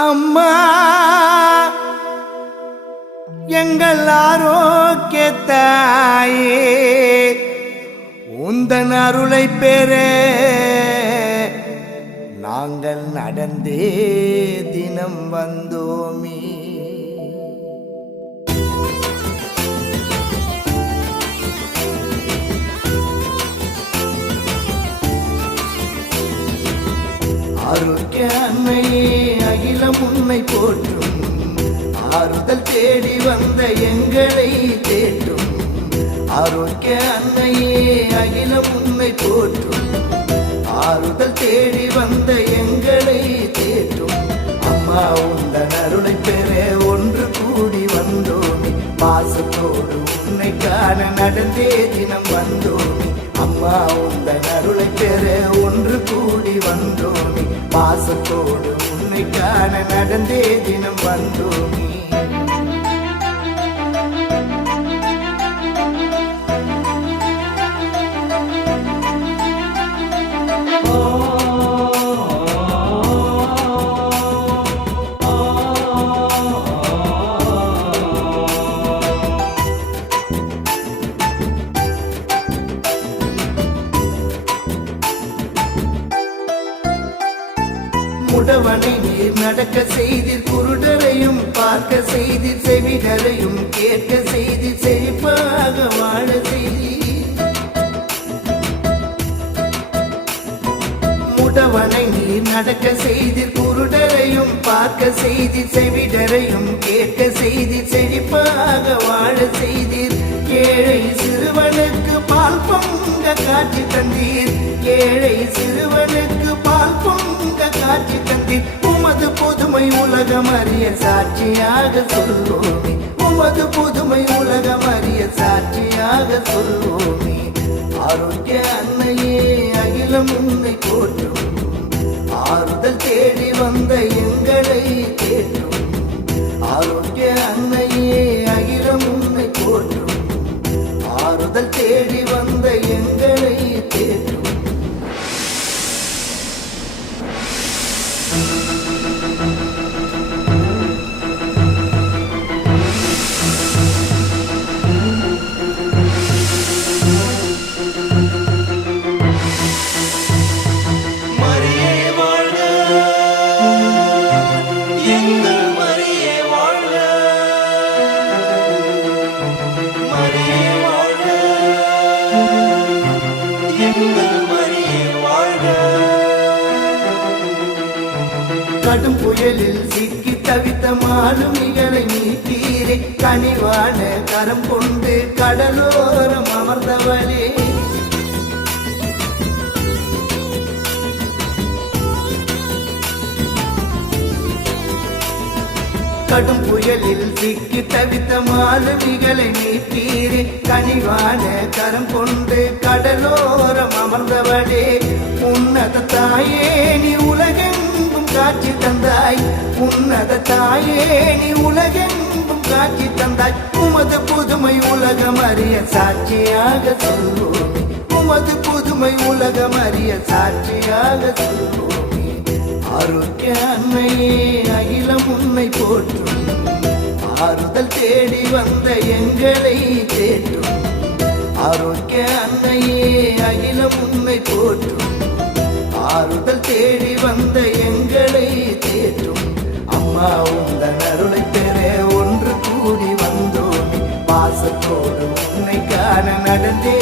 அம்மா எங்கள் ஆரோக்கியத்தாயே உந்தன் அருளை பெற நாங்கள் நடந்தே தினம் வந்தோமே. ஆரோக்கிய அன்னையே அகிலம் உன்னை போற்றும், ஆறுதல் தேடி வந்த எங்களை தேற்றும். ஆரோக்கிய அன்னையே அகிலம் உன்னை போற்றும், ஆறுதல் தேடி வந்த எங்களை தேற்றும். அம்மா உந்தன் அருளை பெற ஒன்று கூடி வந்தோமே, பாசத்தோடு உன்னை காண நடந்தே தினம் வந்தோமே. அம்மா உந்தன் அருளை பெற ஒன்று கூடி வந்தோமே, பாசத்தோடு உன்னை காண நடந்தே தினம் வந்தோமே. முடவனை நீர் நடக்க செய்தீர், குருடரையும் பார்க்க செய்தீர், செவிடரையும் கேட்க செய்தீர், செழிப்பாக வாழ செய்தீர். முடவனை நீர் நடக்க செய்தீர், குருடரையும் பார்க்க செய்தீர், செவிடரையும் கேட்க செய்தீர், செழிப்பாக வாழ செய்தீர். ஏழை சிறுவனுக்கு பால் பொங்க காட்சி தந்தீர், ஏழை சிறுவனுக்கு பால் பொங்க காட்சி தந்தீர். உமது புதுமை உலகம் அறிய சாட்சியாக சொல்வோமே, உமது புதுமை உலகம் அறிய சாட்சியாக சொல்வோமே. ஆரோக்கிய அன்னையே அகிலம் உன்னை போற்றும், ஆறுதல் தேடி வந்த எங்களை தேற்றும். ஆரோக்கிய அன்னையே அகிலம் உன்னை போற்றும், ஆறுதல் தேடி வந்த எங்களை தேற்றும். கடும் புயலில் சிக்கி தவித்த மாலுமிகளை மீட்டீரே, கனிவான கரம் கொண்டு கடலோரம் அமர்ந்தவளே. கடும் புயலில் சிக்கி தவித்த மாலுமிகளை மீட்டீரே, கனிவான கரம் கொண்டு கடலோரம் அமர்ந்தவளே. உன்னத தாயே நீ உலகெங்கும் காட்சி தந்தாய், உன்னத தாயே நீ உலகெங்கும் காட்சி தந்தாய். உமது புதுமை உலகம் அறிய சாட்சியாக சொல்வோமே, உமது புதுமை உலகம் அறிய சாட்சியாக சொல்வோமே. ஆரோக்கிய அன்னையே அகிலம் உன்னை போற்றும், ஆறுதல் தேடி வந்த எங்களை தேற்றும். ஆரோக்கிய அன்னையே அகிலம் உன்னை போற்றும், ஆறுதல் தேடி வந்த எங்களை தேற்றும். அம்மா உந்தன் அருளை பெற ஒன்று கூடி வந்தோமே, பாசத்தோடு உன்னை காண நடந்தே